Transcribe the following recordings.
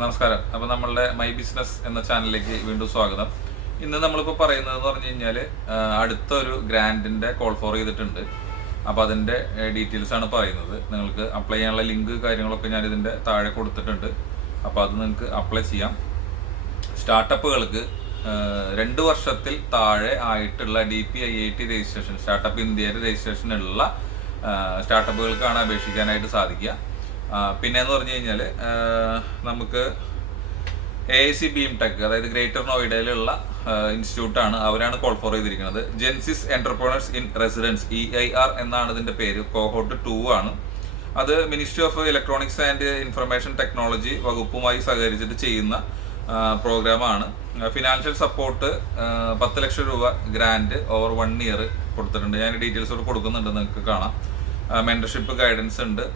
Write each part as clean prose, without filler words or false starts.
നമസ്കാരം. അപ്പോൾ നമ്മളുടെ മൈ ബിസിനസ് എന്ന ചാനലിലേക്ക് വീണ്ടും സ്വാഗതം. ഇന്ന് നമ്മളിപ്പോൾ പറയുന്നതെന്ന് പറഞ്ഞു കഴിഞ്ഞാൽ അടുത്തൊരു ഗ്രാൻഡിൻ്റെ കോൾ ഫോർ ചെയ്തിട്ടുണ്ട്. അപ്പോൾ അതിൻ്റെ ഡീറ്റെയിൽസ് ആണ് പറയുന്നത്. നിങ്ങൾക്ക് അപ്ലൈ ചെയ്യാനുള്ള ലിങ്ക് കാര്യങ്ങളൊക്കെ ഞാൻ ഇതിൻ്റെ താഴെ കൊടുത്തിട്ടുണ്ട്. അപ്പോൾ അത് നിങ്ങൾക്ക് അപ്ലൈ ചെയ്യാം. സ്റ്റാർട്ടപ്പുകൾക്ക് 2 വർഷത്തിൽ താഴെ ആയിട്ടുള്ള DPIIT രജിസ്ട്രേഷൻ, സ്റ്റാർട്ടപ്പ് ഇന്ത്യയുടെ രജിസ്ട്രേഷൻ ഉള്ള സ്റ്റാർട്ടപ്പുകൾക്കാണ് അപേക്ഷിക്കാനായിട്ട് സാധിക്കുക. പിന്നെയെന്ന് പറഞ്ഞു കഴിഞ്ഞാൽ നമുക്ക് AIC BeamTech, അതായത് ഗ്രേറ്റർ നോയിഡയിലുള്ള ഇൻസ്റ്റിറ്റ്യൂട്ടാണ്, അവരാണ് കോൾ ഫോർ ചെയ്തിരിക്കുന്നത്. Genesis entrepreneurs in residence EIR എന്നാണ് ഇതിൻ്റെ പേര്. കോഹോർട്ട് 2 ആണ്. അത് ministry of electronics and information technology വകുപ്പുമായി സഹകരിച്ചിട്ട് ചെയ്യുന്ന പ്രോഗ്രാമാണ്. ഫിനാൻഷ്യൽ സപ്പോർട്ട് 10 ലക്ഷം രൂപ ഗ്രാൻഡ് ഓവർ 1 ഇയർ കൊടുത്തിട്ടുണ്ട്. ഞാൻ ഡീറ്റെയിൽസ് കൊടുക്കുന്നുണ്ട്, നിങ്ങൾക്ക് കാണാം. മെന്റർഷിപ്പ് ഗൈഡൻസ് ഉണ്ട്.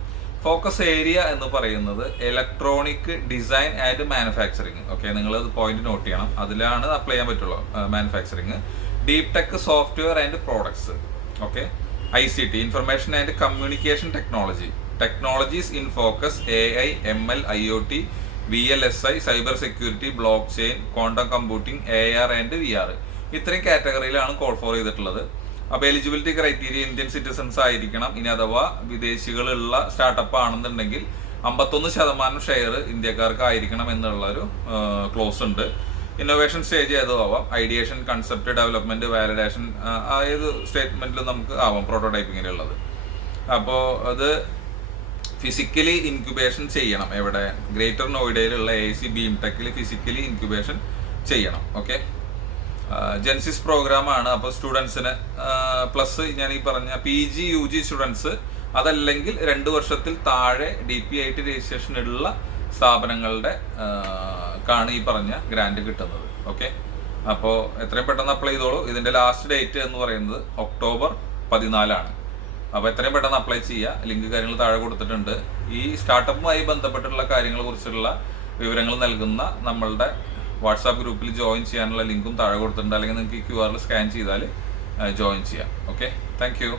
ഫോക്കസ് ഏരിയ എന്ന് പറയുന്നത് electronic design and manufacturing. Okay, നിങ്ങൾ അത് പോയിന്റ് നോട്ട് ചെയ്യണം. അതിലാണ് അപ്ലൈ ചെയ്യാൻ പറ്റുള്ളൂ. Manufacturing, deep tech software and products. Okay, ICT information and communication technology, technologies in focus AI ML IoT VLSI cyber security, block chain, quantum computing, AR and VR. ഇത്രയും കാറ്റഗറിയിലാണ് call for ചെയ്തിട്ടുള്ളത്. അപ്പോൾ eligibility criteria Indian citizens ആയിരിക്കണം. ഇനി അഥവാ വിദേശികളുള്ള startup ആണെന്നുണ്ടെങ്കിൽ 51% share ഇന്ത്യക്കാർക്ക് ആയിരിക്കണം എന്നുള്ളൊരു ക്ലോസ് ഉണ്ട്. ഇന്നോവേഷൻ സ്റ്റേജ് ഏതോ ആവാം. ഐഡിയേഷൻ, കൺസെപ്റ്റ് ഡെവലപ്മെന്റ്, വാലിഡേഷൻ, ഏത് സ്റ്റേറ്റ്മെന്റിലും നമുക്ക് ആവാം പ്രോട്ടോടൈപ്പിങ്ങിലുള്ളത്. അപ്പോൾ അത് ഫിസിക്കലി ഇൻക്യുബേഷൻ ചെയ്യണം. എവിടെ? ഗ്രേറ്റർ നോയിഡയിലുള്ള AIC BeamTechൽ ഫിസിക്കലി ഇൻക്യുബേഷൻ ചെയ്യണം. ഓക്കെ, ജെൻസിസ് പ്രോഗ്രാം ആണ്. അപ്പോൾ സ്റ്റുഡൻസിന് പ്ലസ് ഞാൻ ഈ പറഞ്ഞ PG UG സ്റ്റുഡൻസ്, അതല്ലെങ്കിൽ 2 വർഷത്തിൽ താഴെ DPIIT രജിസ്ട്രേഷൻ ഉള്ള സ്ഥാപനങ്ങളുടെ കാണ് ഈ പറഞ്ഞ ഗ്രാൻഡ് കിട്ടുന്നത്. ഓക്കെ, അപ്പോൾ എത്രയും പെട്ടെന്ന് അപ്ലൈ ചെയ്തോളൂ. ഇതിൻ്റെ ലാസ്റ്റ് ഡേറ്റ് എന്ന് പറയുന്നത് ഒക്ടോബർ 14 ആണ്. അപ്പോൾ എത്രയും പെട്ടെന്ന് അപ്ലൈ ചെയ്യുക. ലിങ്ക് കാര്യങ്ങൾ താഴെ കൊടുത്തിട്ടുണ്ട്. ഈ സ്റ്റാർട്ടപ്പുമായി ബന്ധപ്പെട്ടുള്ള കാര്യങ്ങളെ കുറിച്ചുള്ള വിവരങ്ങൾ നൽകുന്ന നമ്മളുടെ വാട്സാപ്പ് ഗ്രൂപ്പിൽ ജോയിൻ ചെയ്യാനുള്ള ലിങ്കും താഴെ കൊടുത്തിട്ടുണ്ട്. അല്ലെങ്കിൽ നിങ്ങൾക്ക് ഈ QR സ്കാൻ ചെയ്താൽ ജോയിൻ ചെയ്യാം. Okay, thank you.